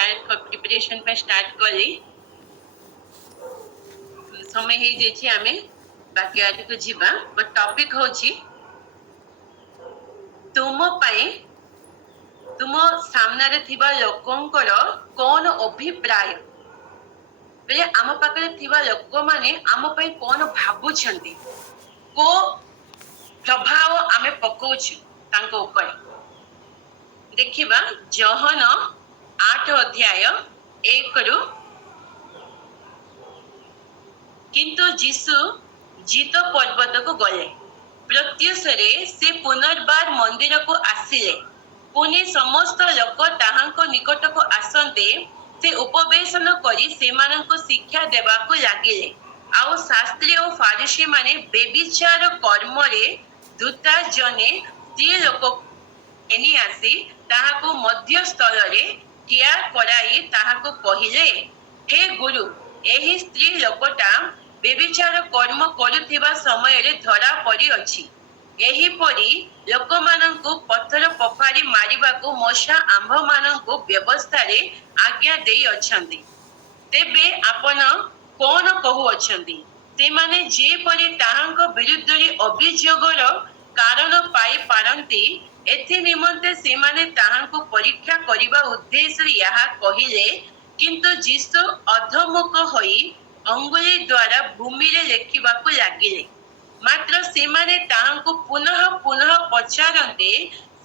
Start preparation पे start करी समय हे जेछि आमे बाकी आदि को जीवा बट टॉपिक होछि तुम पाए तुम सामने रे थिबा लोकंकर कोन अभिप्राय बेले आम पाखरे थिबा लोक माने आम पई कोन भाबुछंती को प्रभाव आमे पकोछु तांको ऊपर देखिबा जहन 8 अध्याय 1 रु किंतु जीसु जीत पर्वत को गले प्रत्युषरे से पुनर्बार मंदिर को आसिले पुनि समस्त लोक ताहांको निकट को आसंते से उपवेशन करी सेमानंको शिक्षा देबा को लागिले आउ शास्त्री और फारिसी माने बेबिचार कर्म रे धूता जने स्त्री लोक एनी आसी ताहाको मध्य स्थल रे ठिया कराई ताहाको कहिले हे गुरु एही स्त्री लोकटा बेबिचार कर्म करुथिबा समय रे धरा पड़ी अछि एही परी लोक मानंको पत्थर पफारी मारिबा को मशा आंभ मानंको व्यवस्था रे आज्ञा देई अछंती तेबे आपण कोन कहू अछंती से माने जे परी ताहांको विरुद्ध रे अभियोगर कारण पाई पारंती एथि निमंते से माने ताहांको परीक्षा करिबा उद्देश्य यहा कहिले किंतु जीसु अधमुख होई अंगुली द्वारा भूमि रे लेखिबा को लागिले मात्र से माने ताहांको पुनः पुनः पचारंते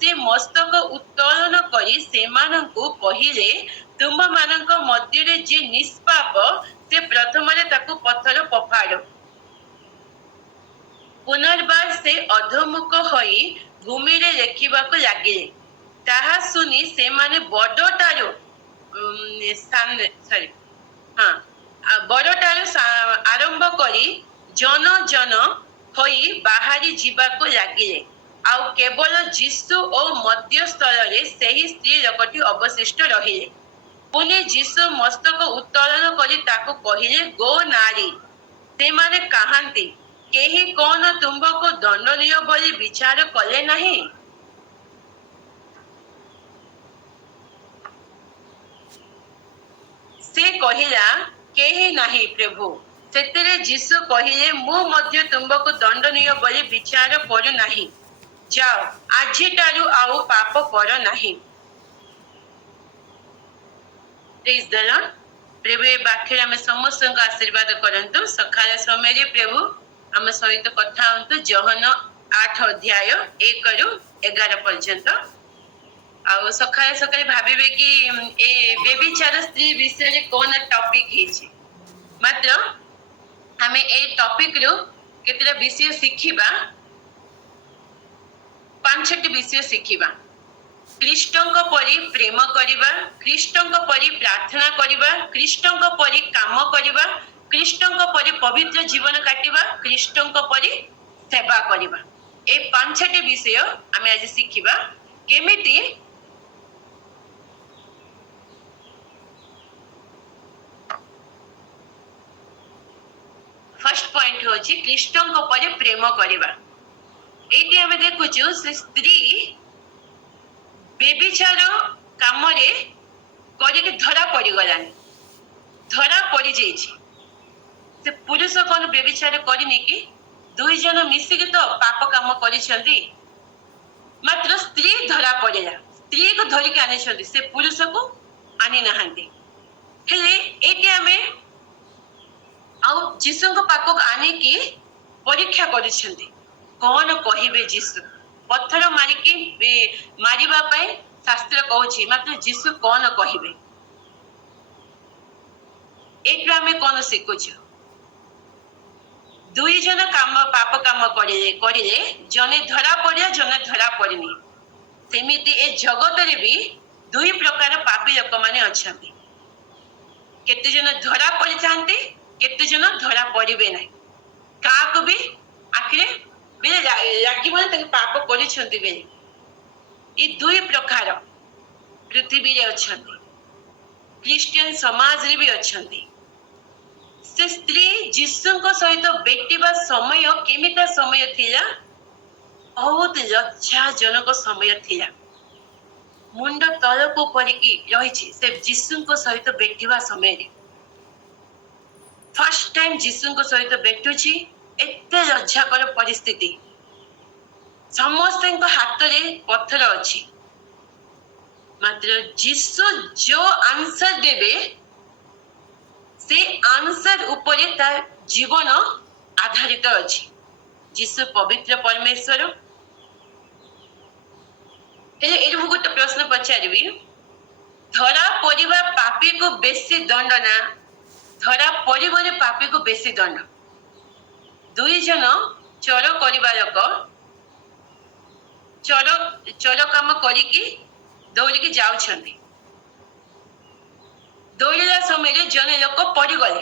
से मस्तक उत्तोलन करी से मानंको कहिले तुम मानंक मध्य रे जे निष्पाप से प्रथम रे ताको पत्थर पफाड़ो पुनर्बार से अधमुख होई भूमि रे लेखिबा को लागिले ताहा सुनी से माने बडटारो सॉरी बड़टार आरंभ करी जन जन होई बाहरी जीवा को लागिले आउ केवल जीसु और मध्य स्थल रे सेही स्त्री लोकटी अवशिष्ट रहिले पुनि जीसु मस्तक उत्तोलन करी ताको कहिले गो नारी से माने कहांती केही कोन तुमको दंडनीय बोली विचार कले नहीं से कहिला केही नाही प्रभु सेतेरे जीसु कहिले मु मध्य तुमको दंडनीय बोली विचार करू नाही जाओ आजिटारू आउ पाप कर नाही प्लीज दलन प्रभु ए बाक्य आम समस्त आशीर्वाद करंतु सकाळ समय रे प्रभु आम सहित कथा हंतु जहन 8 अध्याय 1 रु 11 पर्यंत आउ सकाळ सकाळ भाबिबे कि ए बेबिचार स्त्री विषय रे कोन टॉपिक हिची मात्र हमें ए टॉपिक रु केतरा विषय शिखिबा 5टी विषय शिखिबा ख्रीष्टंक परि प्रेम करिबा ख्रीष्टंक परि प्रार्थना करिबा ख्रीष्टंक परि काम करिबा ख्रीष्टंक परि पवित्र जीवन काटिबा ख्रीष्टंक परि सेवा करिबा ए 5टी विषय हमें आज शिखिबा केमिति फर्स्ट पॉइंट होची ख्रीष्टंक परि प्रेम करिबा एटी हमें देखुछु से स्त्री बेबिचार काम रे करिके धरा पड़ी गलानी धरा पड़ी जाइछि से पुरुष कोन बेबिचार करिनी कि दुई जन मिसी के तो पाप काम करिसंती मात्र स्त्री धरा पड़ेला स्त्री को धरि के आने छंती से पुरुष को आनी नहांती हेले एटी हमें आउ जीसु को पाक आने की परीक्षा करिसंती कौन कहिबे जीसु पत्थर मारिकी मारिबा पई शास्त्र कहूछि मात्र जीसु कौन कहिबे एटा हमें कौन शिखुछु दुई जन काम पाप काम करिले जने धरा पड़िया जने धरा पड़िनी सेमिति ए जगत रे भी दुई प्रकार पापी लोक माने अछंती केते जन धरा पड़ि थांती केते जन धरा पड़िबे नै काको भी आखिरे बेले लागी माने तके पाप करिसंती बेले ए दुई प्रकार पृथ्वी रे अछंती क्रिश्चियन समाज रे भी अछंती से स्त्री जीसुଙ୍କ सहित भेटिबा समय केमिता समय थिला बहुत लज्जाजनक समय थिला मुंड तलको करिकी रहिछि से जीशुको सहित भेटिवा समय फर्स्ट टाइम जीशुको सहित भेटुछि एते लज्जाकर परिस्थिति समस्त हाथ में पत्थर अच्छी मात्र जीशु जो आंसर देवे से आंसर ऊपर तार जीवन आधारित अच्छी जीशु पवित्र परमेश्वर ये गोटे प्रश्न पचारि धरा पड़वा पापी को बेसी दंड ना धरा पड़े पापी को बेसी दंड दुई जन चोर कर चोर काम करिकी दौड़िकी जाउछन्ति दौड़िला समय जने लोक पड़गले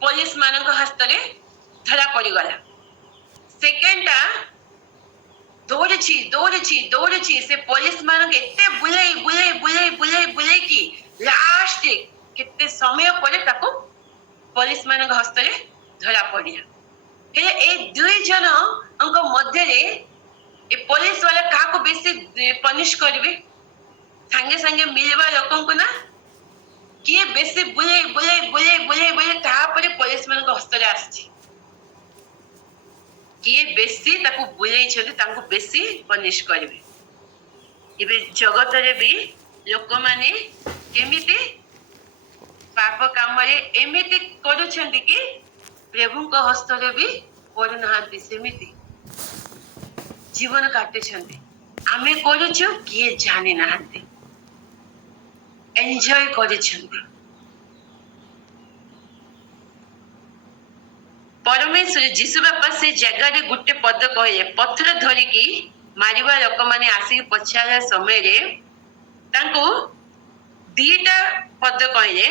पुलिस मान हस्त धरा पड़गला सेकेंडा दौड़ी दौड़ी दौड़ी से पुलिस मान एते बुलाई बुलाई बुलाई बुलाई बुलाई कि लास्ट केते समय पर ताको पुलिस मान हस्त धरा पड़िया हे ए दुई जन अंक मध्य ए पुलिस वाला क्या बेसी पनिश करेंगे सांगे सांगे मिलवा लोक ना किए बेसी बुले बुले बुले बुले बुले तापर पुलिस मान हस्त किए बेसी ताको बुले ताको बेसी पनिश करेंगे इबे जगत रे भी लोक माने केमिति पाप काम रे एमिति करूछन्ति कि प्रभु को हस्त रे भी पड़ नहांती सेमिति जीवन काटुछन्ति आमे करूछु किए जानि नहांती एन्जॉय करिछन्ति परमेश्वर जीशु बापा से जगह रे गुटे पद कहे पत्थर धरिकी मारिबा लोक माने आसी पछाला समय रे तांको दीटा पद कहे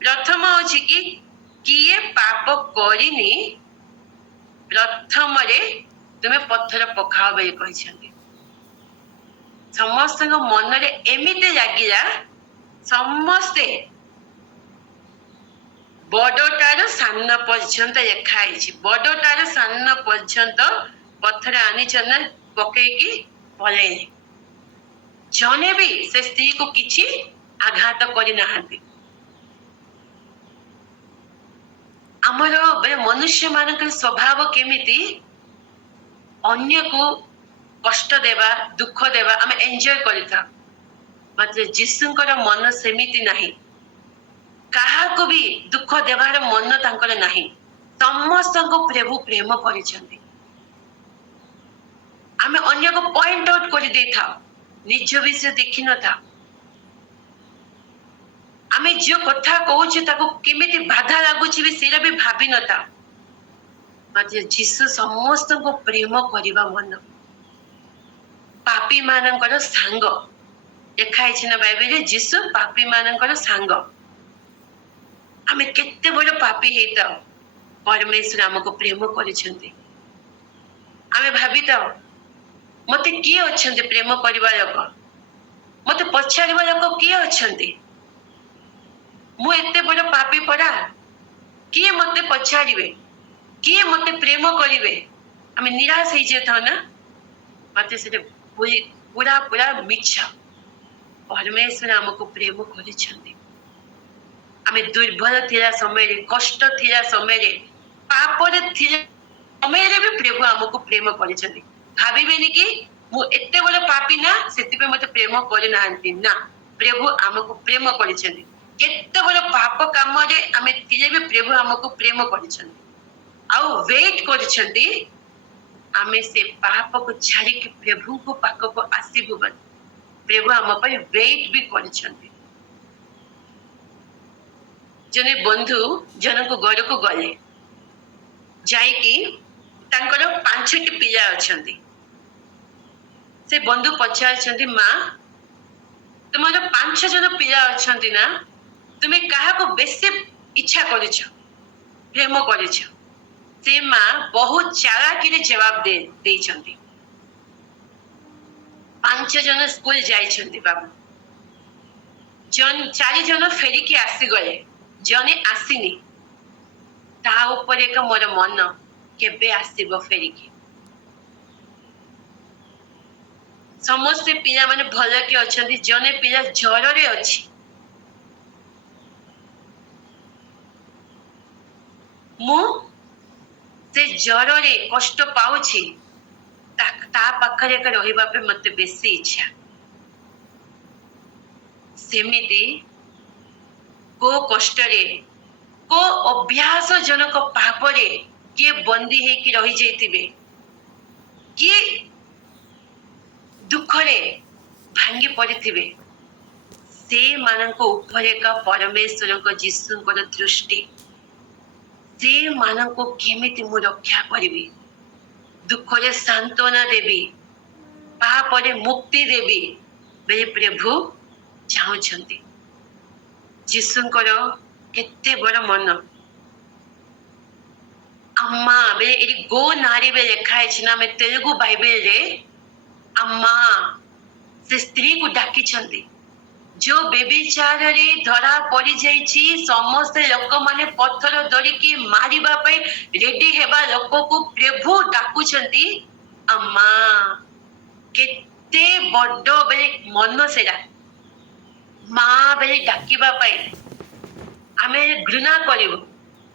प्रथम अछि कि किए पाप करिनी प्रथम रे तुमे पत्थर पखाओ बोली कहिछन्ति समस्त मन रे एमिते लागिला समस्ते बड़टार सान पर्यंत लिखाई बड़टार सान पर्यंत पत्थर आनी पकईकी पलैले जने भी से स्त्री को किछि आघात करना आमर मनुष्य मान स्वभाव केमिति अन्य को कष्ट देवा दुख देवा आम एंजॉय करता मात्र जीशुंकर मन सेमिति नहीं काहाको भी दुख देवार मन तांकर नहीं समस्त को प्रभु प्रेम करिसेंति आमे अन्य को पॉइंट आउट कर दे था निज विषय देखि न था आमे जो कथा कहूचे ताको केमिति बाधा लागुची भी सेरा भी भाबी न था मात्र जीशु समस्त को प्रेम करिबा मन पापी मानकर सांग लिखाई ना बाइबल रे जीशु पापी मानकर सांग आमे केते बड़ पापी हेता परमेश्वर हमको प्रेम करिसेंति आमे भाबिता मते किए अछंती प्रेम करिबा लोक मते पछारिबा लोक किए अछंती मु एते बड़ पापी पड़ा किए मते पछारिबे किए मते प्रेम करिवे आमे निराश हो जेता ना मते से पूरा पूरा मिच्छा परमेश्वर हमको प्रेम करिसेंति आमे दुर्बल थिला समय रे कष्ट थिला समय रे पाप रे थिला समय रे भी प्रभु हमको प्रेम करिसेंति भाबिबेनी कि मु एते बड़ पापी ना सेति पे मते प्रेम करि नांती ना प्रभु हमको प्रेम करिसेंति केते बड़ पाप काम रे आमे थिले भी प्रभु हमको प्रेम करिसेंति आउ वेट करिसेंति आमे से पाप को छाड़ी के प्रभु को पाक को आसीबु प्रभु हम पर वेट भी करिसेंति जने बंधु जन को घर को गले जाइकी तांकर 5टी पिला अछंती से बंधु पचारछंती माँ तुम्हारे 5 जन पिला अछंती ना तुम्हें कहा को बेसी इच्छा करिछ प्रेम करिछ से माँ बहुत चालाकी रे जवाब दे छंती 5 जन स्कूल जाइछंती बाबू 4 जन फेरिकी आसी गले जने आसीनी ता ऊपर एक मोर मन केबे आसीबो फेरिकी ସମସ୍ତେ ପିଲାମାନେ ଭଲକି ଅଛନ୍ତି, ଜଣେ ପିଲା ଜ୍ୱରରେ ଅଛି। ମୁଁ ସେ ଜ୍ୱରରେ କଷ୍ଟ ପାଉଛି, ତା ପାଖରେ ଏକା ରହିବା ପାଇଁ ମତେ ବେଶୀ ଇଚ୍ଛା। ସେମିତି କୋଉ କଷ୍ଟରେ, କୋଉ ଅଭ୍ୟାସ ଜନକ ପାପରେ କିଏ ବନ୍ଦୀ ହେଇକି ରହିଯାଇଥିବେ, କିଏ ଦୁଃଖରେ ଭାଙ୍ଗି ପଡ଼ିଥିବେ, ସେମାନଙ୍କ ଉପରେ ଏକା ପରମେଶ୍ୱରଙ୍କ ଯୀଶୁଙ୍କର ଦୃଷ୍ଟି। ସେମାନଙ୍କୁ କେମିତି ମୁଁ ରକ୍ଷା କରିବି, ଦୁଃଖରେ ସାନ୍ତ୍ୱନା ଦେବି, ପାପରେ ମୁକ୍ତି ଦେବି ବୋଲି ପ୍ରଭୁ ଚାହୁଁଛନ୍ତି। ଯୀଶୁଙ୍କର କେତେ ବଡ଼ ମନ। అమ్మా ବେଳେ ଏଠି ଗୋ ନାରୀ ବେଳେ ଲେଖା ହେଇଛି ନା, ଆମେ ତେଲୁଗୁ ବାଇବେଲରେ అమ్మా ସେ ସ୍ତ୍ରୀକୁ ଡାକିଛନ୍ତି। ଯୋଉ ବେବିଚାରରେ ଧରା ପଡିଯାଇଛି, ସମସ୍ତେ ଲୋକମାନେ ପଥର ଧରିକି ମାରିବା ପାଇଁ ରେଡି ହେବା ଲୋକକୁ ପ୍ରଭୁ ଡାକୁଛନ୍ତି అమ్మా। କେତେ ବଡ ବେଳେ ମନ ସେଟା, ମା ବେଳେ ଡାକିବା ପାଇଁ। ଆମେ ଘୃଣା କରିବୁ,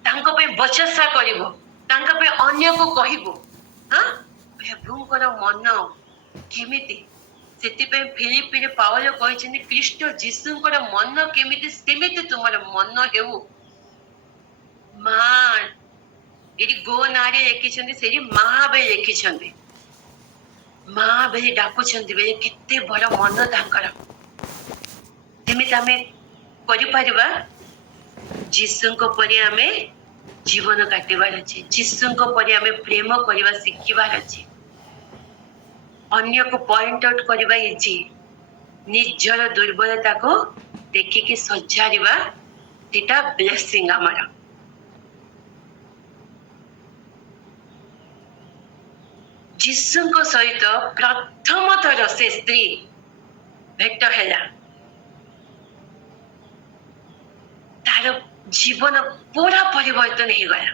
ତାଙ୍କ ପାଇଁ ବଚସା କରିବୁ, ତାଙ୍କ ପାଇଁ ଅନ୍ୟକୁ କହିବୁ। ପ୍ରଭୁଙ୍କର ମନ କେମିତି, ସେଥିପାଇଁ ଫିଲିପିରେ ପାଉଲ କହିଛନ୍ତି ଖ୍ରୀଷ୍ଟ ଯୀଶୁଙ୍କର ମନ କେମିତି ସେମିତି ତୁମର ମନ ହେଉ। ମା ଏଠି ଗୋ ନାରୀ ଲେଖିଛନ୍ତି, ସେଠି ମା ବେଳେ ଲେଖିଛନ୍ତି। ମା ବେଳେ ଡାକୁଛନ୍ତି ବେଳେ କେତେ ବଡ ମନ ତାଙ୍କର। ଯେମିତି ଆମେ କରିପାରିବା, ଯୀଶୁଙ୍କ ପରି ଆମେ ଜୀବନ କାଟିବାର ଅଛି, ଯୀଶୁଙ୍କ ପରି ଆମେ ପ୍ରେମ କରିବା ଶିଖିବାର ଅଛି। ଅନ୍ୟକୁ ପଏଣ୍ଟ ଆଉଟ୍ କରିବା ଇଜି, ନିଜର ଦୁର୍ବଳତାକୁ ଦେଖିକି ସଜାଡ଼ିବା ସେଟା ବ୍ଲେସିଂ ଆମର। ଯୀଶୁଙ୍କ ସହିତ ପ୍ରଥମ ଥର ସେ ସ୍ତ୍ରୀ ଭେଟ ହେଲା, ତାର ଜୀବନ ପୁରା ପରିବର୍ତ୍ତନ ହେଇଗଲା।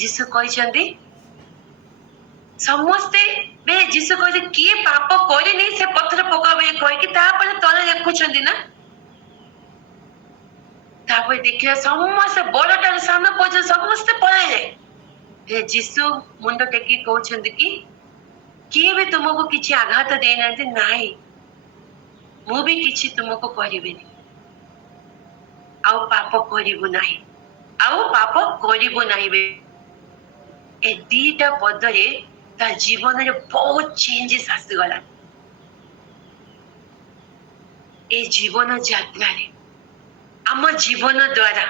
ଯୀଶୁ କହିଛନ୍ତି, ସମସ୍ତେ ଯୀଶୁ କହିଲେ କିଏ ପାପ କରିନି ସେ ପଥର ପକାଅ ବୋଲି କହିକି ତାପରେ ତଳେ ଲେଖୁଛନ୍ତି ନା। ତାପରେ ଦେଖିଲା ସମସ୍ତେ ବଡଟାରୁ ସାନ ପର୍ଯ୍ୟନ୍ତ ସମସ୍ତେ ପଳେଇଲେ। ଯୀଶୁ ମୁଣ୍ଡ ଟେକି କହୁଛନ୍ତି କି କିଏ ବି ତୁମକୁ କିଛି ଆଘାତ ଦେଇନାହାନ୍ତି? ନାହିଁ, ମୁଁ ବି କିଛି ତୁମକୁ କରିବିନି। ଆଉ ପାପ କରିବୁ ନାହିଁ, ଆଉ ପାପ କରିବୁ ନାହିଁ। ଏ ଦିଟା ପଦରେ ତା ଜୀବନରେ ବହୁତ ଚେଞ୍ଜେସ୍ ଆସିଗଲା। ଏ ଜୀବନ ଯାତ୍ରାରେ ଆମ ଜୀବନ ଦ୍ୱାରା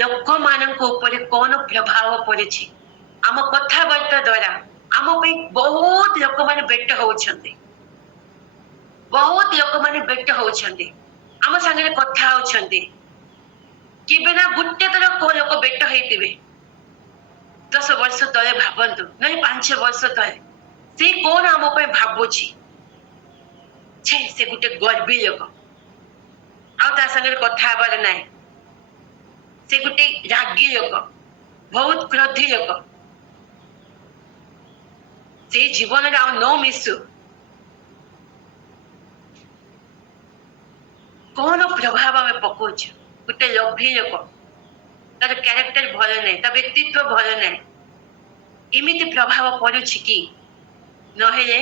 ଲୋକମାନଙ୍କ ଉପରେ କଣ ପ୍ରଭାବ ପଡିଛି, ଆମ କଥାବାର୍ତ୍ତା ଦ୍ୱାରା ଆମ ପାଇଁ ବହୁତ ଲୋକମାନେ ବେଟ ହଉଛନ୍ତି, ବହୁତ ଲୋକମାନେ ବେଟ ହଉଛନ୍ତି, ଆମ ସାଙ୍ଗରେ କଥା ହଉଛନ୍ତି। କେବେ ନା ଗୋଟେ ଥର କୋଉ ଲୋକ ବେଟ ହେଇଥିବେ, 10 ବର୍ଷ ତଳେ ଭାବନ୍ତୁ, ନହେଲେ 5 ବର୍ଷ ତଳେ ସେ କଣ ଆମ ପାଇଁ ଭାବୁଛି, ସେ ଗୋଟେ ଗର୍ବୀ ଲୋକ, ଆଉ ତା ସାଙ୍ଗରେ କଥା ହେବାର ନାହିଁ, ସେ ଗୋଟେ ରାଗୀ ଲୋକ, ବହୁତ କ୍ରୋଧୀ ଲୋକ, ସେ ଜୀବନରେ ଆଉ ନ ମିଶୁ। କଣ ପ୍ରଭାବ ଆମେ ପକଉଛୁ? ଗୋଟେ ଲୋଭୀ ଲୋକ, ତାର କ୍ୟାରେକ୍ଟର ଭଲ ନାହିଁ, ତା ବ୍ୟକ୍ତିତ୍ୱ ଭଲ ନାହିଁ, ଏମିତି ପ୍ରଭାବ ପଡୁଛି କି? ନହେଲେ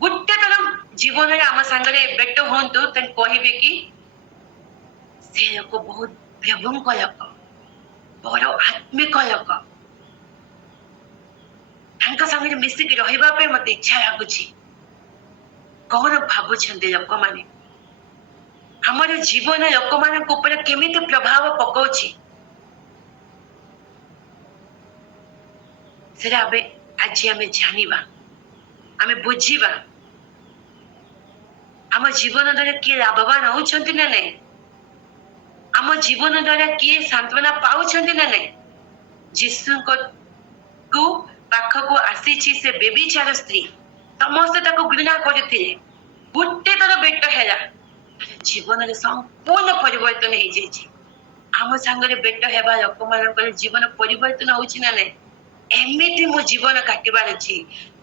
ଗୋଟେ ଥର ଜୀବନରେ ଆମ ସାଙ୍ଗରେ ବେଟ ହୁଅନ୍ତୁ, ତାଙ୍କୁ କହିବେ କି ସେ ଲୋକ ବହୁତ ପ୍ରଭୁଙ୍କ ଲୋକ, ବଡ ଆତ୍ମିକ ଲୋକ, ତାଙ୍କ ସାଙ୍ଗରେ ମିଶିକି ରହିବା ପାଇଁ ମତେ ଇଚ୍ଛା ଲାଗୁଛି। କଣ ଭାବୁଛନ୍ତି ଲୋକମାନେ? ଆମର ଜୀବନ ଲୋକମାନଙ୍କ ଉପରେ କେମିତି ପ୍ରଭାବ ପକାଉଛି, ସେଟା ଆଜି ଆମେ ଜାଣିବା, ଆମେ ବୁଝିବା। ଆମ ଜୀବନ ଦ୍ୱାରା କିଏ ଲାଭବାନ ହଉଛନ୍ତି ନା ନାଇଁ, ଆମ ଜୀବନ ଦ୍ୱାରା କିଏ ସାନ୍ତ୍ୱନା ପାଉଛନ୍ତି ନା ନାଇଁ। ଯୀଶୁଙ୍କ ପାଖକୁ ଆସିଛି ସେ ବେବିଚାର ସ୍ତ୍ରୀ, ସମସ୍ତେ ତାକୁ ଘୃଣା କରିଥିଲେ, ଗୋଟେ ଥର ବେଟ ହେଲା, ଜୀବନରେ ସମ୍ପୂର୍ଣ୍ଣ ପରିବର୍ତ୍ତନ ହେଇଯାଇଛି। ଆମ ସାଙ୍ଗରେ ବେଟ ହେବା ଲୋକମାନଙ୍କର ଜୀବନ ପରିବର୍ତ୍ତନ ହଉଛି ନା ନାଇଁ। ଏମିତି ମୋ ଜୀବନ କାଟିବାର ଅଛି,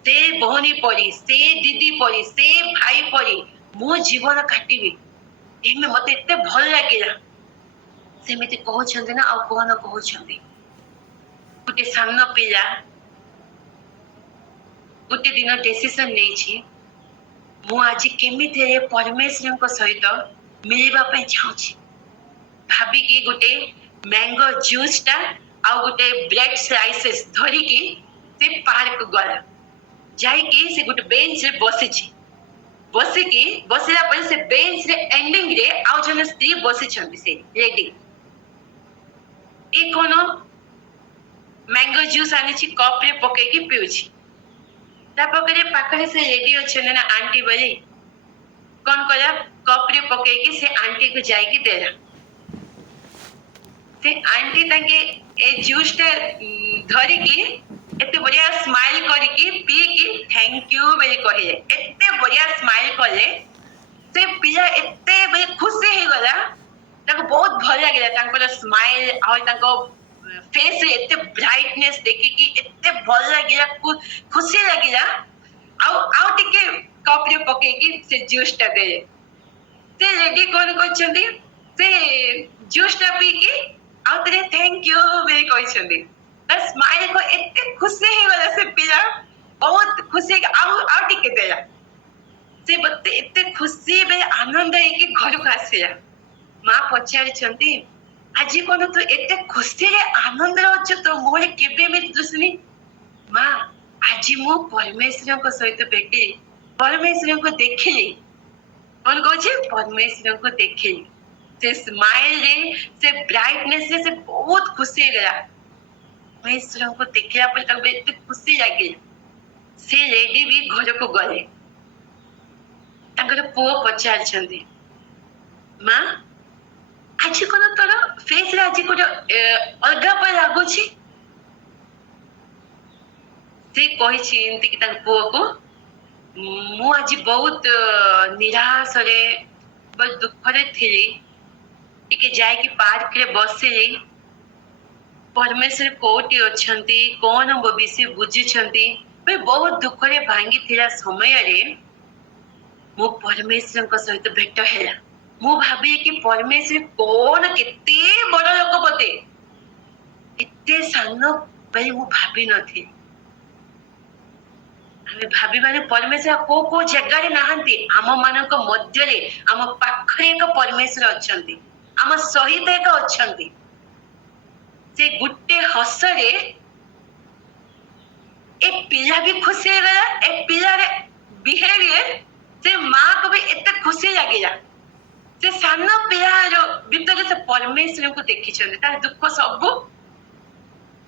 से भौणी परी से दीदी परी से भाई परी मो जीवन काटिबी एमे मते एते भल लागिला सेमिति कहउछन्ते ना आ कोन कहउछन्ते गोटे सामना पिला गोटे दिन डिसीजन नेछि मु आज केमिति परमेश्वर सहित मिलवा पे चाहूछि भाबी की गोटे मैंगो जूस टा आ गोटे ब्रेड स्लाइसेस धरी की से पार्क गला जाई की से गोटे बेंच रे बसिछि बसी की बसिला पर से बेंच रे एंडिंग रे आ जन स्त्री बसी छंती से रेडी ए कोनो मैंगो जूस आनिछि कप रे पके की पिउछि ता पकरे पाखरे से रेडी अछन ना आंटी बोली कौन करा कप रे पके की से आंटी को जाई की देला से आंटी ताके ए जूस टा धरी की एते बढ़िया स्माइल करी की पी की थैंक यू बोली कहिले एते बढ़िया स्माइल कले से पिया एते बे खुशी हे गला ताको बहुत भल लागिला तांको स्माइल आ तांको फेस रे एते ब्राइटनेस देखि की एते भल लागिला खुशी लागिला आउ टिके कप रे पके की से जूस टा दे से रेडी कोन करछंती से जूस टा पी की आउ तरे थैंक यू बोली कहछंती ता स्माइल को एते खुशी हे गला से पिला बहुत खुशी आउ टिके देला से बत्ते एते खुशी बे आनंद है कि घर को आसिला मां पछारी छंती आज कोन तो एते खुशी रे आनंद रे छ तो मोरे केबे में दुसनी मां आज मु परमेश्वर को सहित भेटी परमेश्वर को देखिली कौन कहछे परमेश्वर को देखिली से स्माइल रे से ब्राइटनेस से बहुत खुशी गया परमेश्वर को देखिला पर तक एते खुशी लागे से रेडी भी घर को गले तांकर पुओ पचार छंती मां आज कोन तोर फेस रे आज को अलगा पर लागो छी से कहि छी एंती कि तांक पुओ को मु आज बहुत निराश रे बहुत दुख रे थिली टिके जाय कि पार्क रे बसिली परमेश्वर कोटी अछंती कोन विषय बुझी छंती मैं बहुत दुख रे भांगी थिला समय रे मु परमेश्वर को सहित भेट हैला मु भाबी कि परमेश्वर कोन केते बड़ लोक बते एते सानो बे मु भाबी नथि हमें भाबी माने परमेश्वर को जगह रे नाहंती आम मानक मध्य रे आम पाखरे एक परमेश्वर अछंती आम सहित एक अछंती से गुट्टे हसरे ए पिला भी खुशी हो गया ए पिला रे बिहेवियर से मां को भी एते खुशी लागिला से सानो पिला जो भीतर से परमेश्वर को देखि छन तार दुख सब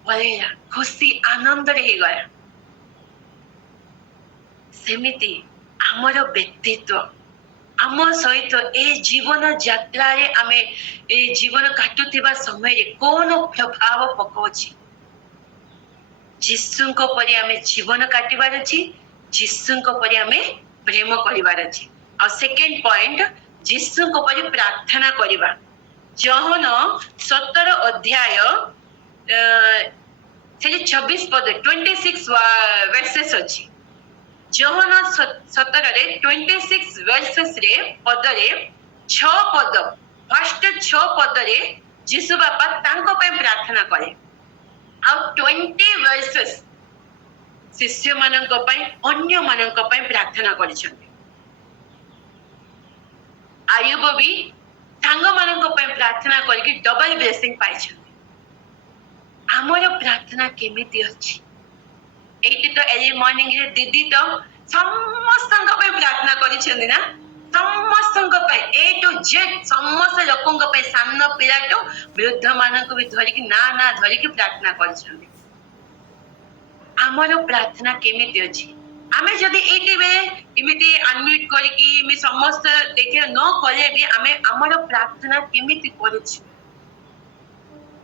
भलेला खुशी आनंद रे हे गया सेमिति हमर व्यक्तित्व आम सहित ए जीवन यात्रा रे आमे ए जीवन काटुथिबा समय रे कोन प्रभाव पकोछि जिसु को परि आमे जीवन काटिबार अछि जिसु को परि आमे प्रेम करिबार अछि और सेकंड पॉइंट जिसु को परि प्रार्थना करिबा जहन 17 अध्याय से 26 पद 26 वर्सेस अछि जहन 17 रे 26 वर्सेस रे पद रे 6 पद फर्स्ट 6 पद रे जिसु बापा तांको पे प्रार्थना करे आ 20 वर्सेस शिष्य मानक पे अन्य मानक पे प्रार्थना करिसथि आयुब भी सांग मानक पे प्रार्थना करके डबल ब्लेसिंग पाइछथि हमर प्रार्थना केमिति अछि एटी तो एली मॉर्निंग रे दीदी तो समस्त पे प्रार्थना करिसथि ना समस्त पे ए टू जेड समस्त लोकन पे सामना पिला तो वृद्ध मानक भी धरि कि ना धरि कि प्रार्थना करिसथि हमर प्रार्थना केमिति अछि आमे जदी एटी बे इमिति अनम्यूट करी कि मी समस्त देखे न कले भी आमे हमर प्रार्थना केमिति करूछि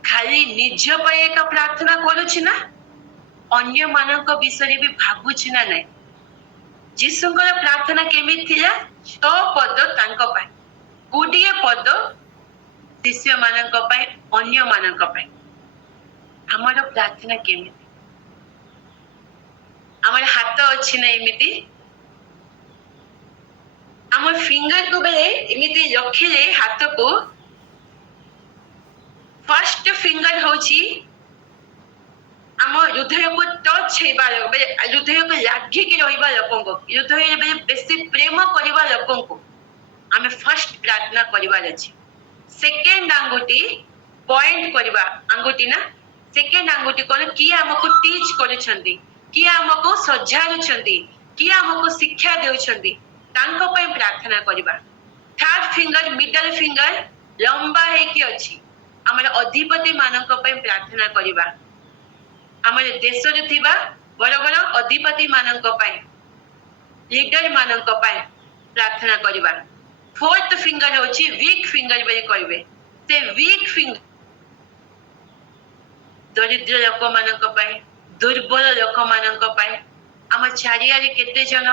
खाली निज पे एक प्रार्थना करूछि ना अन्य मानक विषय भी भाबुछि ना नै जिसुंकर प्रार्थना केमिति थिला 6 पद तांको पाए 20 पद शिष्य मानक पाए अन्य मानक पाए हमर प्रार्थना केमिति আমার হাত ଅଛି না ଏମିତି ଆମ ଫିଙ୍ଗର କୁ ବେଳେ ଏମିତି ରଖିଲେ ହାତକୁ ଫାର୍ଷ୍ଟ ଫିଙ୍ଗର ହଉଛି ଆମ ହୃଦୟକୁ ଟଚ୍ ହେବା ହୃଦୟକୁ ଲାଗିକି ରହିବା ଲୋକଙ୍କୁ ହୃଦୟରେ ବେଶୀ ପ୍ରେମ କରିବା ଲୋକଙ୍କୁ ଆମେ ଫାର୍ଷ୍ଟ ପ୍ରାର୍ଥନା କରିବାର ଅଛି ସେକେଣ୍ଡ ଆଙ୍ଗୁଠି ପଏଣ୍ଟ କରିବା ଆଙ୍ଗୁଠି ନା ସେକେଣ୍ଡ ଆଙ୍ଗୁଠି କଣ କିଏ ଆମକୁ ଟିଚ୍ କରୁଛନ୍ତି କିଏ ଆମକୁ ସଜାଡୁଛନ୍ତି କିଏ ଆମକୁ ଶିକ୍ଷା ଦେଉଛନ୍ତି ତାଙ୍କ ପାଇଁ ପ୍ରାର୍ଥନା କରିବା ଥାର୍ଡ ଫିଙ୍ଗର ମିଡଲ ଫିଙ୍ଗର ଲମ୍ବା ହେଇକି ଅଛି ଆମର ଅଧିପତି ମାନଙ୍କ ପାଇଁ ପ୍ରାର୍ଥନା କରିବା ଆମର ଦେଶରେ ଥିବା ବଡ ବଡ ଅଧିପତି ମାନଙ୍କ ପାଇଁ ଲିଡର ମାନଙ୍କ ପାଇଁ ପ୍ରାର୍ଥନା କରିବା फोर्थ फिंगर होची वीक फिंगर बोली कहबे से वीक फिंगर दरिद्र लोक मानक पाए दुर्बल लोक मानक पाए आम चारियारे केते जन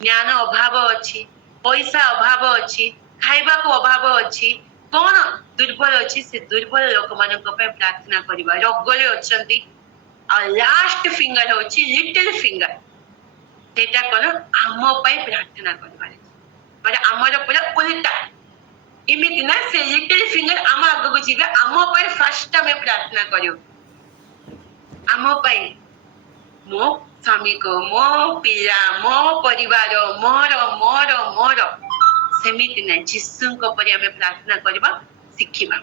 ज्ञान अभाव अछि पैसा अभाव अछि खाइबा को अभाव अछि कोन दुर्बल अछि से दुर्बल लोक मानक पाए प्रार्थना करिबा रोगरे अछंती आ लास्ट फिंगर होची लिटिल फिंगर सेटा कोन आम पाए प्रार्थना करिबा पर आमर पूरा उल्टा इमिति ना से लिटिल फिंगर आम आगको जीवे आम पाए फर्स्ट में प्रार्थना करियो आम पाए मो स्वामी को मो पिला मो परिवार मोर मोर मोर सेमिति ना जिसु को परि हमें प्रार्थना करबा सिखिबा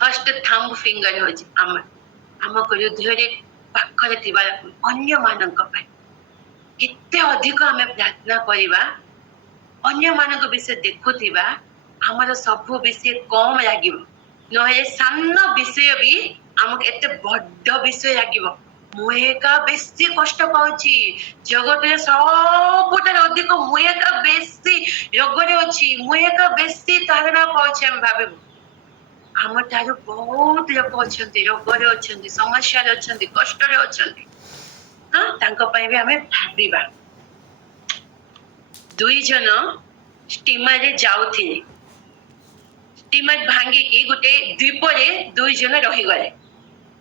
फर्स्ट थंब फिंगर हो지 आम को हृदय पाखरे थिबा अन्य मानक पाए केते अधिक हमें प्रार्थना करबा अन्य मानक विषय देखुथिबा हमर सब विषय कम लागिबो नहे सान विषय भी हमक एते बड्ड विषय लागिबो मुएका बेसी कष्ट पाउची जगत रे सबुठार अधिक मुएका बेसी रोगरे अछि मुएका बेसी तारणा पाउची हम भाबेबो हम तारो बहुत लोक अछंती रोगरे अछंती समस्या रे अछंती कष्ट रे अछंती हां तांको पई भी हमें भाबिबा दुई जन स्टीमर रे जाउथिले स्टीमर भांगी की गुटे द्वीप रे दुई जन रही गले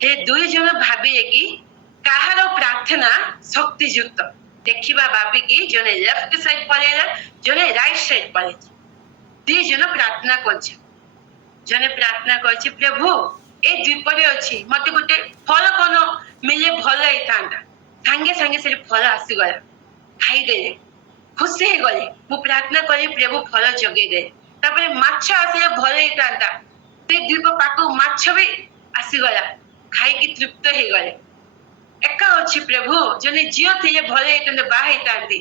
हे दुई जन भाबिले कि काहार प्रार्थना शक्ति युक्त देखिबा भाबी कि जने लेफ्ट साइड पळेला जने राइट साइड पळे दुई जन प्रार्थना करछ जने प्रार्थना करछ प्रभु ए द्वीप रे अछि मते गुटे फल कोन मिले भल हेतांता संगे संगे से फल आसी गला खाई दे खुशी हो गले मु प्रार्थना करी प्रभु फल जगे दे तापरे माछ आसे भल हेतांता से द्वीप पाको माछ भी आसी गला खाई की तृप्त हो गले एका अछि प्रभु जने जियो थिले भल हेतंते बा हेतांती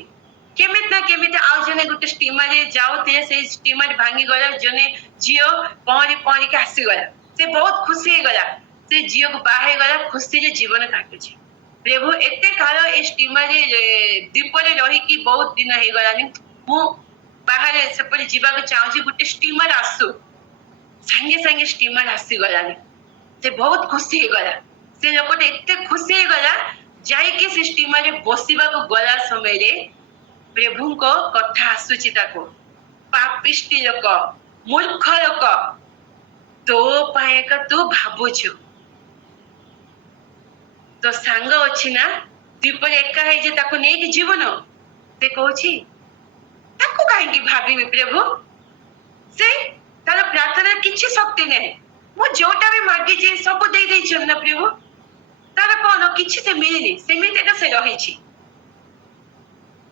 केमित ना केमित आ जने गुटे स्टीमर रे जाउथिले से स्टीमर भांगी गला जने जियो पहरी पहरी के आसी गला से बहुत खुशी हो गला से जियो को बाहे गला खुशी रे जीवन काटुची प्रभु एते काल ए स्टीमर द्वीप रे रही की बहुत दिन हे गलानी मु बाहर से पर जीवा को चाहूची गुटे स्टीमर आसु संगे संगे स्टीमर आसी गलानी से बहुत खुशी हो गला से लोकटे एते खुशी हो गला जाई के से स्टीमर रे बसिबा को गला समय रे प्रभु को कथा आसुची ताको पापिष्टी लोक मूर्ख लोक तो पाए का तू भाबुछु तो सांग अछि ना द्वीप एका है जे ताको नै कि जीवन से कहूची ताको काहे कि भाबी प्रभु से तार प्रार्थना किछि शक्ति नै मो जोटा भी मागी जे सब दे दे छ ना प्रभु तार कोन किछि से मिलनी सेमिते का से रही छी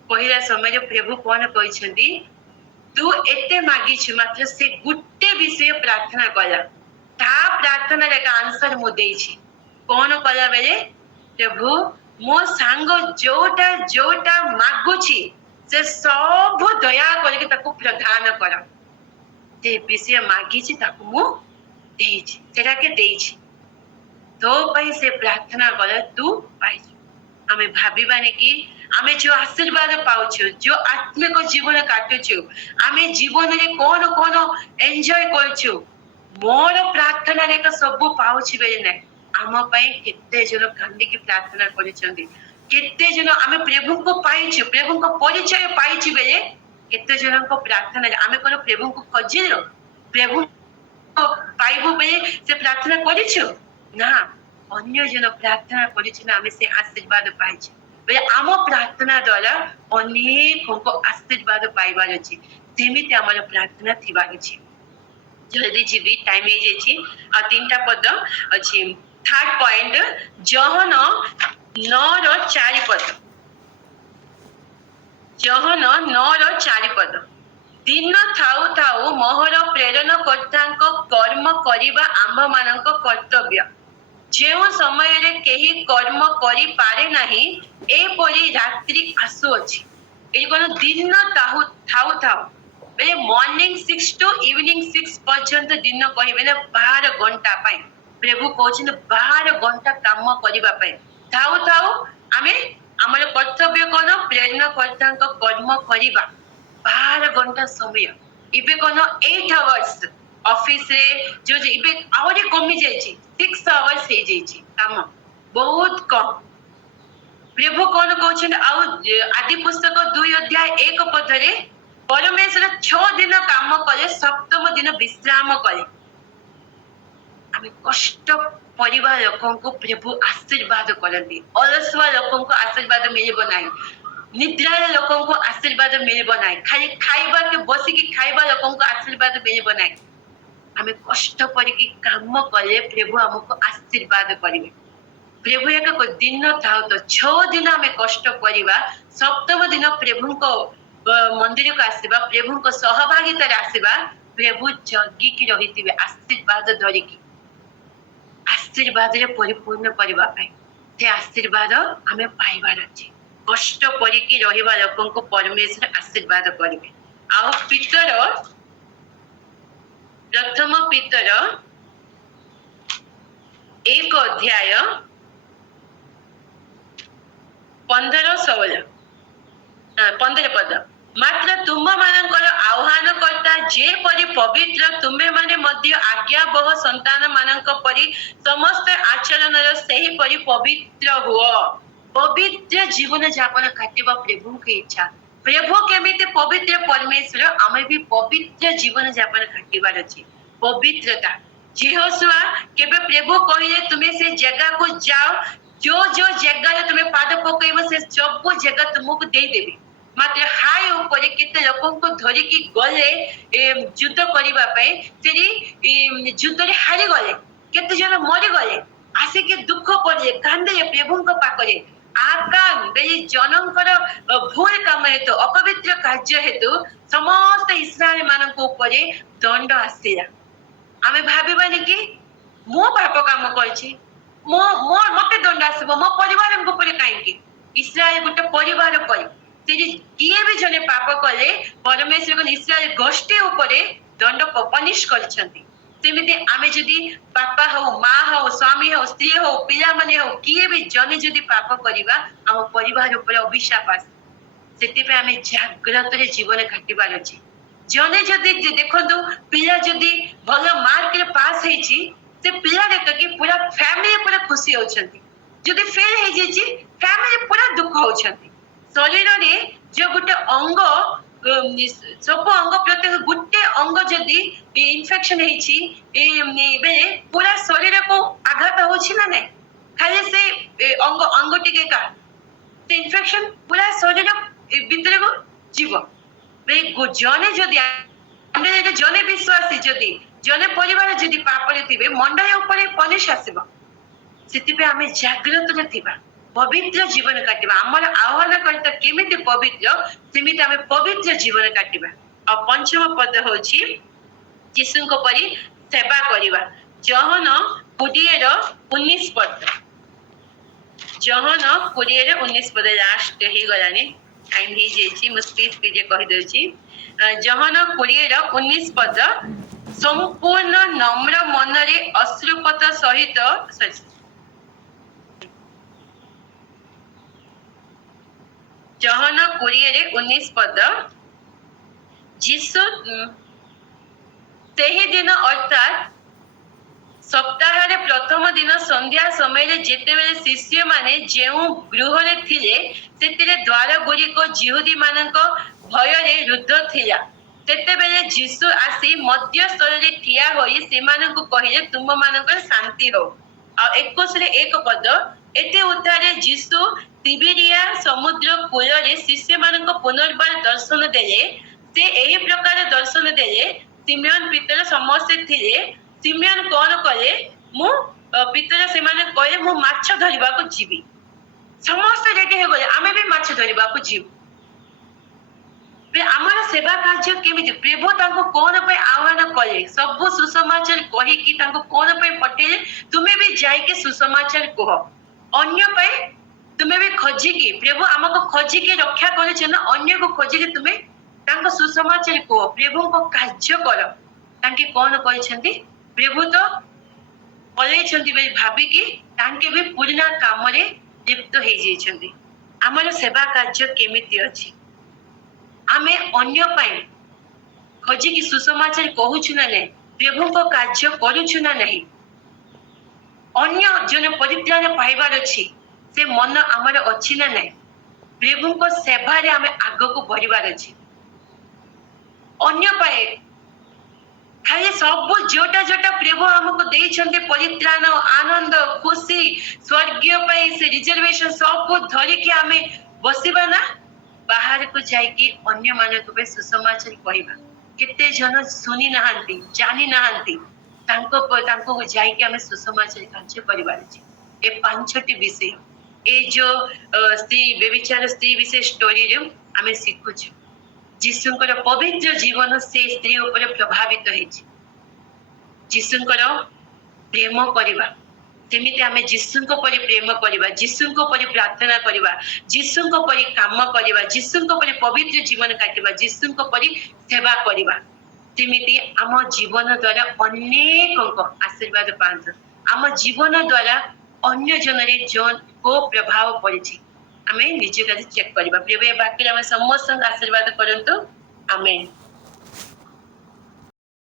पहिला समय जो प्रभु कोन कहि छथि तू एते मागी छ मात्र से गुट्टे विषय प्रार्थना कला ता प्रार्थना रे आंसर मो देई छी कोन कला बेले प्रभु मो सांग जोटा जोटा मागुची से सब दया करके ताको प्रदान कर ते विषय मागी छी ताको मो देई छी तेरा के देई छी तो पई से प्रार्थना कर तू पाई हमें भाबिबाने कि आमे जो आशीर्वाद पाउछु जो आत्मिक जीवन काटुछु आमे जीवन रे कोन कोन एन्जॉय करछु मोर प्रार्थना रे का सब पाउछि बेले नै आम पाई केते जन कांदी की प्रार्थना करिसंती केते जन आमे प्रभु को पाइछु प्रभु को परिचय पाइछि बेले केते जन को प्रार्थना आमे कोन प्रभु को खोजिलो प्रभु को पाइबो बेले से प्रार्थना करिछु ना अन्य जन प्रार्थना करिछु ना आमे से आशीर्वाद पाइछु ବୋଲେ ଆମ ପ୍ରାର୍ଥନା ଦ୍ୱାରା ଅନେକଙ୍କ ଆଶୀର୍ବାଦ ପାଇବାର ଅଛି। ସେମିତି ଆମର ପ୍ରାର୍ଥନା ଥିବାର ଅଛି। ଜଲ୍ଦି ଯିବି, ଟାଇମ୍ ହେଇଯାଇଛି। ଆଉ ତିନିଟା ପଦ ଅଛି। Third point, John 9:4। ଜହନ 9:4। ଦିନ ଥାଉ ଥାଉ ମୋହର ପ୍ରେରଣକର୍ତ୍ତାଙ୍କ କର୍ମ କରିବା ଆମ୍ଭମାନଙ୍କ କର୍ତ୍ତବ୍ୟ। ଯେଉଁ ସମୟରେ କେହି କର୍ମ କରିପାରେ ନାହିଁ, ଏପରି ରାତ୍ରି ଆସୁଅଛି। ଏଠି କଣ, ଦିନ ଥାଉ ଥାଉ ବୋଲେ ମର୍ଣ୍ଣିଂ 6 ଟୁ ଇଭିନିଂ 6 ପର୍ଯ୍ୟନ୍ତ ଦିନ କହିବେ ନା 12 ଘଣ୍ଟା ପାଇଁ। ପ୍ରଭୁ କହୁଛନ୍ତି 12 ଘଣ୍ଟା କାମ କରିବା ପାଇଁ। ଥାଉ ଥାଉ ଆମେ ଆମର କର୍ତ୍ତବ୍ୟ କଣ, ପ୍ରେରଣକର୍ତ୍ତାଙ୍କ କର୍ମ କରିବା। 12 ଘଣ୍ଟା ସମୟ। ଏବେ କଣ 8 ଆୱାର୍ସ ଅଫିସରେ ଯୋଉ ଏବେ ଆହୁରି କମି ଯାଇଛି, 6 ଆୱାର୍ସ ହେଇଯାଇଛି କାମ, ବହୁତ କମ। ପ୍ରଭୁ କଣ କହୁଛନ୍ତି, ଆଉ ଆଦି ପୁସ୍ତକ 2:1 ପରମେଶ୍ୱର 6 ଦିନ କାମ କଲେ, 7ମ ଦିନ ବିଶ୍ରାମ କଲେ। ଆମେ କଷ୍ଟ କରିବା ଲୋକଙ୍କୁ ପ୍ରଭୁ ଆଶୀର୍ବାଦ କରନ୍ତି। ଅଳସୁଆ ଲୋକଙ୍କୁ ଆଶୀର୍ବାଦ ମିଳିବ ନାହିଁ। ନିଦ୍ରାର ଲୋକଙ୍କୁ ଆଶୀର୍ବାଦ ମିଳିବ ନାହିଁ। ଖାଲି ଖାଇବାକୁ ବସିକି ଖାଇବା ଲୋକଙ୍କୁ ଆଶୀର୍ବାଦ ମିଳିବ ନାହିଁ। ଆମେ କଷ୍ଟ କରିକି କାମ କଲେ ପ୍ରଭୁ ଆମକୁ ଆଶୀର୍ବାଦ କରିବେ। ପ୍ରଭୁ ଏକ ଦିନ ଥାଉ ତ 6 ଦିନ ଆମେ କଷ୍ଟ କରିବା, 7ମ ଦିନ ପ୍ରଭୁଙ୍କ ମନ୍ଦିରକୁ ଆସିବା, ପ୍ରଭୁଙ୍କ ସହଭାଗିତାରେ ଆସିବା। ପ୍ରଭୁ ଜଗିକି ରହିଥିବେ ଆଶୀର୍ବାଦ ଧରିକି, ଆଶୀର୍ବାଦରେ ପରିପୂର୍ଣ୍ଣ କରିବା ପାଇଁ। ସେ ଆଶୀର୍ବାଦ ଆମେ ପାଇବାର ଅଛି। କଷ୍ଟ କରିକି ରହିବା ଲୋକଙ୍କୁ ପରମେଶ୍ୱର ଆଶୀର୍ବାଦ କରିବେ। ଆଉ ପିତର, ପ୍ରଥମ ପିତର 1 ଅଧ୍ୟାୟ 15-16 15 ପଦ। ମାତ୍ର ତୁମମାନଙ୍କର ଆହ୍ୱାନକର୍ତ୍ତା ଯେପରି ପବିତ୍ର, ତୁମେମାନେ ମଧ୍ୟ ଆଜ୍ଞାବହ ସନ୍ତାନ ମାନଙ୍କ ପରି ସମସ୍ତ ଆଚରଣର ସେହିପରି ପବିତ୍ର ହୁଅ। ପବିତ୍ର ଜୀବନ ଯାପନ କାଟିବା ପ୍ରଭୁଙ୍କ ଇଚ୍ଛା। ପ୍ରଭୁ କେମିତି ପବିତ୍ର ପରମେଶ୍ୱର, ଆମେ ବି ପବିତ୍ର ଜୀବନ ଯାପନ କାଟିବାର ଅଛି। ପବିତ୍ରତା। ଯେହୋଶୁଆ କେବେ ପ୍ରଭୁ କହିଲେ ତୁମେ ସେ ଜାଗାକୁ ଯାଅ, ଯୋଉ ଜାଗାରେ ତୁମେ ପାଦ ପକେଇବ ସେ ସବୁ ଜାଗା ତୁମକୁ ଦେଇଦେବି। ମାତ୍ର ହାଇ ଉପରେ କେତେ ଲୋକଙ୍କୁ ଧରିକି ଗଲେ ଯୁଦ୍ଧ କରିବା ପାଇଁ, ସେଠି ଯୁଦ୍ଧରେ ହାରିଗଲେ, କେତେ ଜଣ ମରିଗଲେ। ଆସିକି ଦୁଃଖ କଲେ, କାନ୍ଦିଲେ ପ୍ରଭୁଙ୍କ ପାଖରେ। ଆକାନ ବେଲି ଜଣଙ୍କର ଭୁଲ କାମ ହେତୁ, ଅପବିତ୍ର କାର୍ଯ୍ୟ ହେତୁ ସମସ୍ତ ଇସ୍ରାଏଲ ମାନଙ୍କ ଉପରେ ଦଣ୍ଡ ଆସିଲା। ଆମେ ଭାବିବାନି କି ମୁଁ ପାପ କାମ କରିଛି, ମତେ ଦଣ୍ଡ ଆସିବ, ମୋ ପରିବାରଙ୍କ ଉପରେ କାହିଁକି? ଇସ୍ରାଏଲ ଗୋଟେ ପରିବାର ପରି, ସେଠି କିଏ ବି ଜଣେ ପାପ କଲେ ପରମେଶ୍ୱର ଇସ୍ରାଏଲ ଗୋଷ୍ଠୀ ଉପରେ ଦଣ୍ଡ ପନିଶ କରିଛନ୍ତି। ସେମିତି ଆମେ ଯଦି ବାପା ହଉ, ମା ହଉ, ସ୍ୱାମୀ ହଉ, ସ୍ତ୍ରୀ ହଉ, ପିଲାମାନେ ହଉ, କିଏ ବି ଜଣେ ଯଦି ପାପ କରିବା, ଆମ ପରିବାର ଉପରେ ଅଭିଶାପ ଆସେ। ସେଥିପାଇଁ ଆମେ ଜାଗ୍ରତରେ ଜୀବନ କାଟିବାର ଅଛି। ଜଣେ ଯଦି ଦେଖନ୍ତୁ, ପିଲା ଯଦି ଭଲ ମାର୍କରେ ପାସ୍ ହେଇଛି, ସେ ପିଲା ଦେଖିକି ପୁରା ଫ୍ୟାମିଲି ପୁରା ଖୁସି ହଉଛନ୍ତି। ଯଦି ଫେଲ ହେଇଯାଇଛି, ଫ୍ୟାମିଲି ପୁରା ଦୁଃଖ ହଉଛନ୍ତି। ଶରୀରରେ ଯୋଉ ଗୋଟେ ଅଙ୍ଗ, ସବୁ ଅଙ୍ଗ ପ୍ରତ୍ୟେକ ଗୋଟେ ଅଙ୍ଗ ଯଦି ଇନଫେକ୍ସନ ହେଇଛି, ବେଳେ ପୁରା ଶରୀରକୁ ଆଘାତ ହଉଛି ନା ନାଇଁ? ଖାଲି ସେ ଅଙ୍ଗ ଟିକେ କା ସେ ଇନଫେକ୍ସନ ପୁରା ଶରୀର ଭିତରକୁ ଯିବ। ଜଣେ ଯଦି ଜଣେ ବିଶ୍ୱାସୀ, ଯଦି ଜଣେ ପରିବାର ଯଦି ପାପରେ ଥିବେ, ମଣ୍ଡଳ ଉପରେ ପନିଶ ଆସିବ। ସେଥିପାଇଁ ଆମେ ଜାଗ୍ରତରେ ଥିବା, ପବିତ୍ର ଜୀବନ କାଟିବା। ଆମର ଆହ୍ୱାନକର୍ତ୍ତା କେମିତି ପବିତ୍ର, ସେମିତି ଆମେ ପବିତ୍ର ଜୀବନ କାଟିବା। ଆଉ ପଞ୍ଚମ ପଦ ହଉଛି ଯୀଶୁଙ୍କ ପରି ସେବା କରିବା। ଜହନ 20:19 ପଦ। ଜହନ 20:19 ଲାଷ୍ଟ ହେଇଗଲାଣି, ଟାଇମ ହେଇଯାଇଛି, ମୁଁ ସ୍ପିଡରେ କହିଦଉଛି। ଜହନ 20:19 ସମ୍ପୂର୍ଣ୍ଣ ନମ୍ର ମନରେ ଅଶ୍ରୁପତ ସହିତ, ଜହନ 20:19 ଯୀଶୁ ସେହି ଦିନ ଅର୍ଥାତ୍ ସପ୍ତାହରେ ପ୍ରଥମ ଦିନ ସନ୍ଧ୍ୟା ସମୟରେ ଯେତେବେଳେ ଶିଷ୍ୟମାନେ ଯେଉଁ ଗୃହରେ ଥିଲେ, ସେଥିରେ ଦ୍ୱାର ଗୁଡ଼ିକ ଯିହୁଦୀ ମାନଙ୍କ ଭୟରେ ରୁଦ୍ଧ ଥିଲା। ସେତେବେଳେ ଯୀଶୁ ଆସି ମଧ୍ୟସ୍ଥଳରେ ଠିଆ ହୋଇ ସେମାନଙ୍କୁ କହିଲେ, ତୁମମାନଙ୍କର ଶାନ୍ତି ହଉ। ଆଉ 21 ପଦ, एते उद्धारे जीसु तिबेरिया समुद्र कूଳରେ शिष्यମାନଙ୍କୁ पुनर्बार दर्शन देले से एही प्रकार दर्शन देले सिमियन पितर ସମସ୍ତେ ଥିଲେ सिमियन କଣ କଲେ ମୁଁ ପିତର ସେମାନେ କହିଲେ ମୁଁ ମାଛ ଧରିବାକୁ ଯିବି ସମସ୍ତେ ରେଡି ହେଇଗଲେ ଆମେ ବି ମାଛ ଧରିବାକୁ ଯିବୁ ଆମର ସେବା କାର୍ଯ୍ୟ କେମିତି ପ୍ରଭୁ ତାଙ୍କୁ କଣ ପାଇଁ ଆହ୍ୱାନ କଲେ ସବୁ ସୁସମାଚାର କହିକି ତାଙ୍କୁ କଣ ପାଇଁ ପଠେଇଲେ ତୁମେ ବି ଯାଇକି ସୁସମାଚାର କୁହ ଅନ୍ୟ ପାଇଁ ତୁମେ ବି ଖୋଜିକି ପ୍ରଭୁ ଆମକୁ ଖୋଜିକି ରକ୍ଷା କରିଛ ନା ଅନ୍ୟକୁ ଖୋଜିକି ତୁମେ ତାଙ୍କ ସୁସମାଚାର କୁହ ପ୍ରଭୁଙ୍କ କାର୍ଯ୍ୟ କର ତାଙ୍କେ କଣ କହିଛନ୍ତି ପ୍ରଭୁ ତ ପଳେଇଛନ୍ତି ବୋଲି ଭାବିକି ତାଙ୍କେ ବି ପୁରୁଣା କାମରେ ଲିପ୍ତ ହେଇଯାଇଛନ୍ତି ଆମର ସେବା କାର୍ଯ୍ୟ କେମିତି ଅଛି ଆମେ ଅନ୍ୟ ପାଇଁ ଖୋଜିକି ସୁସମାଚାର କହୁଛୁ ନା ନାହିଁ ପ୍ରଭୁଙ୍କ କାର୍ଯ୍ୟ କରୁଛୁ ନା ନାହିଁ ଅନ୍ୟ ଜଣେ ପରିତ୍ରାଣ ପାଇବାର ଅଛି ସେ ମନ ଆମର ଅଛି ନା ନାହିଁ ପ୍ରଭୁଙ୍କ ସେବାରେ ଆମେ ଆଗକୁ ବଢିବାର ଅଛି ଅନ୍ୟ ପାଇଁ ଖାଲି ସବୁ ଯୋଉଟା ଯୋଉଟା ପ୍ରଭୁ ଆମକୁ ଦେଇଛନ୍ତି ପରିତ୍ରାଣ ଆନନ୍ଦ ଖୁସି ସ୍ୱର୍ଗୀୟ ପାଇଁ ସେ ରିଜର୍ଭେସନ ସବୁ ଧରିକି ଆମେ ବସିବା ନା ବାହାରକୁ ଯାଇକି ଅନ୍ୟମାନଙ୍କୁ ବି ସୁସମାଚାର କହିବା କେତେ ଜଣ ଶୁଣି ନାହାନ୍ତି ଜାଣି ନାହାନ୍ତି ତାଙ୍କୁ ଯାଇକି ଆମେ ସୁସମାଚାର କାର୍ଯ୍ୟ କରିବାର ଅଛି ଏ 5ଟି ବିଷୟ ଏ ଯୋଉ ସ୍ତ୍ରୀ ବ୍ୟଭିଚାର ସ୍ତ୍ରୀ ବିଷୟ ଷ୍ଟୋରିରେ ଆମେ ଶିଖୁଛୁ ଯୀଶୁଙ୍କର ପବିତ୍ର ଜୀବନ ସେ ସ୍ତ୍ରୀ ଉପରେ ପ୍ରଭାବିତ ହେଇଛି ଯୀଶୁଙ୍କର ପ୍ରେମ କରିବା ସେମିତି ଆମେ ଯୀଶୁଙ୍କ ପରି ପ୍ରେମ କରିବା ଯୀଶୁଙ୍କ ପରି ପ୍ରାର୍ଥନା କରିବା ଯୀଶୁଙ୍କ ପରି କାମ କରିବା ଯୀଶୁଙ୍କ ପରି ପବିତ୍ର ଜୀବନ କାଟିବା ଯୀଶୁଙ୍କ ପରି ସେବା କରିବା ସେମିତି ଆମ ଜୀବନ ଦ୍ୱାରା ଅନେକଙ୍କ ଆଶୀର୍ବାଦ ପାଆନ୍ତୁ ଆମ ଜୀବନ ଦ୍ୱାରା ଅନ୍ୟ ଜନରେ କୋଉ ପ୍ରଭାବ ପଡିଛି ଆମେ ନିଜେ ଚେକ୍ କରିବା ପ୍ରିୟ ଏ ବାକ୍ୟରେ ଆମେ ସମସ୍ତଙ୍କ ଆଶୀର୍ବାଦ କରନ୍ତୁ ଆମେନ୍